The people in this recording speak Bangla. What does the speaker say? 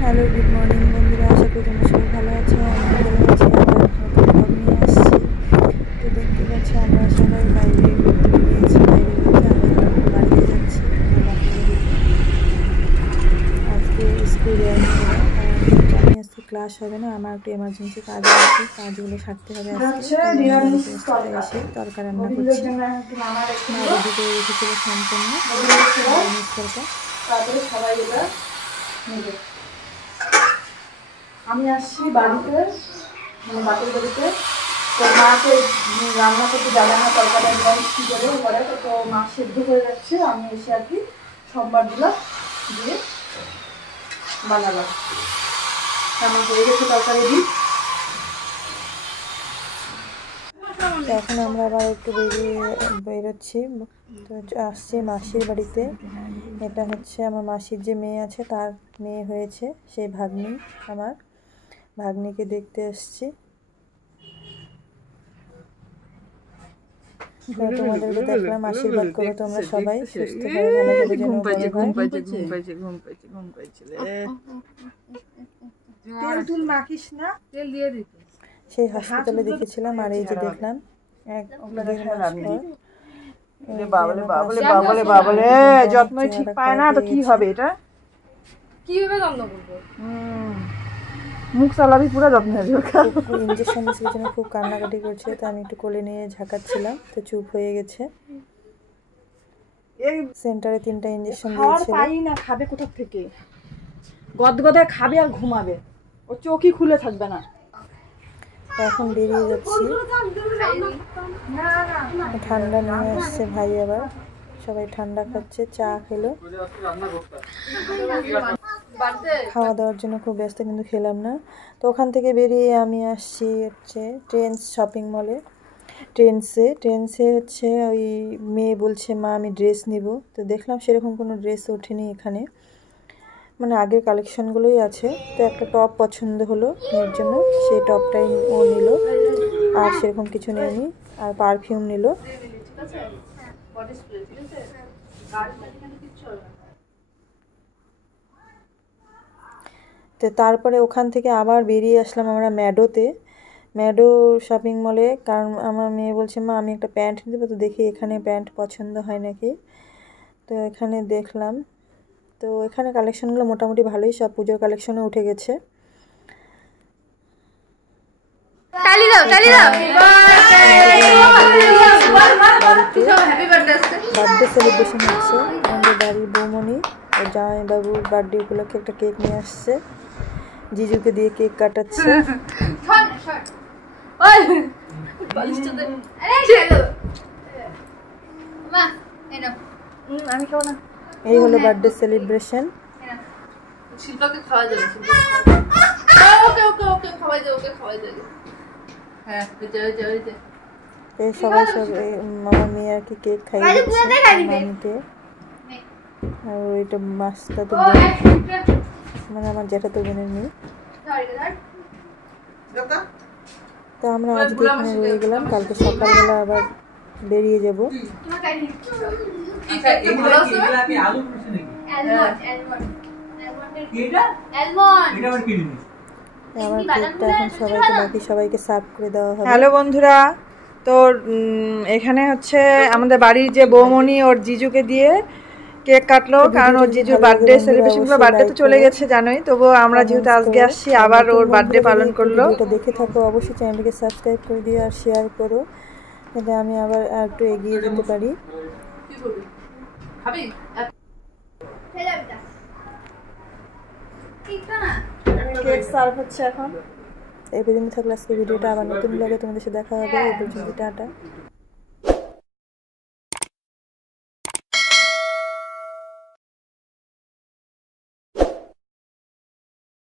হ্যালো, গুড মর্নিং বন্ধুরা, আশা করি তোমরা সবাই ভালো আছো। আমি ভালো আছি। আবার নতুন ব্লগ নিয়ে আসছি। তো দেখতে পাচ্ছ আমরা সবাই বাইরে ঘুরতে বেরিয়েছি। বাইরে বলতে আমি এখন বাড়িতে যাচ্ছি আমার বাপের বাড়িতে। আজকে স্কুল যায়নি ওরা, কারণ জানি আজকে ক্লাস হবে না। আমার একটু এমার্জেন্সি কাজ আছে, কাজগুলো সারতে হবে আজকে। এসে তরকারি রান্না করছি। মা রেডি করে রেখেছিল সম্পূর্ণ নিরামিষ তরকা। তারপরে সবাই এটা নেবে। আমি আসছি বাড়িতে, মানে বাপের বাড়িতে। তো মাকে রান্না করতে যাবে না, তরকারি নিরামিষ কী করে পরে। তো মা সেদ্ধ হয়ে যাচ্ছে, আমি এসে আর কি সোমবার দিলাম দিয়ে বানালাম। আমার হয়ে গেছে তরকারি দিই। এখন আমরা আবার একটু বেরোচ্ছি। তো আসছি মাসির বাড়িতে। এটা হচ্ছে আমার মাসির যে মেয়ে আছে, তার মেয়ে হয়েছে, সেই ভাগ্নি। আমার ভাগ্নিকে দেখতে এসছি। তোমাদেরকে দেখলাম, আশীর্বাদ করো তোমরা সবাই সুস্থভাবে ভালোভাবে যেন বড় হয়। তেল তুল মাখিস না, তেল দিয়ে দিতে। সেই হসপিটালে দেখেছিলাম, আর এই যে দেখলাম এক দেড় মাস পর। যত্ন ঠিক পায় না তো কি হবে? এটা কিভাবে যত্ন করবো? মুখ চালাবি পুরো যত্ন হবে। ইঞ্জেকশন দিয়েছিল জন্য খুব কান্নাকাটি করছে, তো আমি একটু কোলে নিয়ে ঝাঁকাচ্ছিলাম, তো চুপ হয়ে গেছে। সেন্টারে 3টা ইঞ্জেকশন দিয়েছিল। পাই না, খাবে কোথা থেকে? গদগদে খাবে আর ঘুমাবে, ও চোখই খুলে থাকবে না। এখন বেরিয়ে যাচ্ছি। ঠান্ডা নিয়ে আসছে ভাই, আবার সবাই ঠান্ডা খাচ্ছে, চা খেলো। খাওয়া দাওয়ার জন্য খুব ব্যস্ত, কিন্তু খেলাম না। তো ওখান থেকে বেরিয়ে আমি আসছি হচ্ছে ট্রেন্ডস শপিং মলে। ট্রেন্ডসে হচ্ছে ওই মেয়ে বলছে মা আমি ড্রেস নিব। তো দেখলাম সেরকম কোনো ড্রেস ওঠেনি এখানে, মানে আগের কালেকশনগুলোই আছে। তো একটা টপ পছন্দ হলো মেয়ের জন্য, সেই টপটাই ও নিল, আর সেরকম কিছু নেয়নি। আর পারফিউম নিল। তো তারপরে ওখান থেকে আবার বেরিয়ে আসলাম আমরা ম্যাডো শপিং মলে, কারণ আমার মেয়ে বলছে মা আমি একটা প্যান্ট নেবো। তো দেখি এখানে প্যান্ট পছন্দ হয় নাকি। তো এখানে দেখলাম, তো এখানে কালেকশনগুলো মোটামুটি ভালোই, সব পুজোর কালেকশনে উঠে গেছে। বার্থডে সেলিব্রেশন হচ্ছে। আমাদের বাড়ির বৌমনি ও জামাইবাবুর বার্থডে উপলক্ষে একটা কেক নিয়ে আসছে, জিজুকে দিয়ে কেক কাটাচ্ছে। আমি খাবো না। এই হলো বার্থডে সেলিব্রেশন। শিল্পাকে খাওয়া যাবে, ওকে খাওয়া যাবে। হ্যাঁ, সবাই আমার মেয়ে আর কি কেক খাইয়ে দিচ্ছে মামিকে। আর ওইটা মাছটা তো মানে আমার জ্যাঠাতো বোনের মেয়ে। তো আমরা আজকে এখানে রয়ে গেলাম, কালকে সকালবেলা আবার বেরিয়ে যাব। আমার কেকটা এখন বাকি সবাইকে সার্ভ করে দেওয়া হবে। হ্যালো বন্ধুরা, তো এখানে হচ্ছে আমাদের বাড়ির যে বৌমনি ওর জিজুকে দিয়ে কেক কাটলো, কারণ ওর জিজুর বার্থডে সেলিব্রেশন গুলো, বার্থডে তো চলে গেছে জানোই, তবুও আমরা যেহেতু আজকে আসছি আবার ওর বার্থডে পালন করলো। ভিডিওটা দেখে থাকো, অবশ্যই চ্যানেলটিকে সাবস্ক্রাইব করে দিও আর শেয়ার করো, যাতে আমি আবার একটু এগিয়ে যেতে পারি। কেক সার্ভ হচ্ছে এখন। এই পর্যন্ত থাকলে আজকে ভিডিওটা, আবার নতুন ব্লগে তোমাদের সাথে দেখা হবে। এই পর্যন্ত টাটা।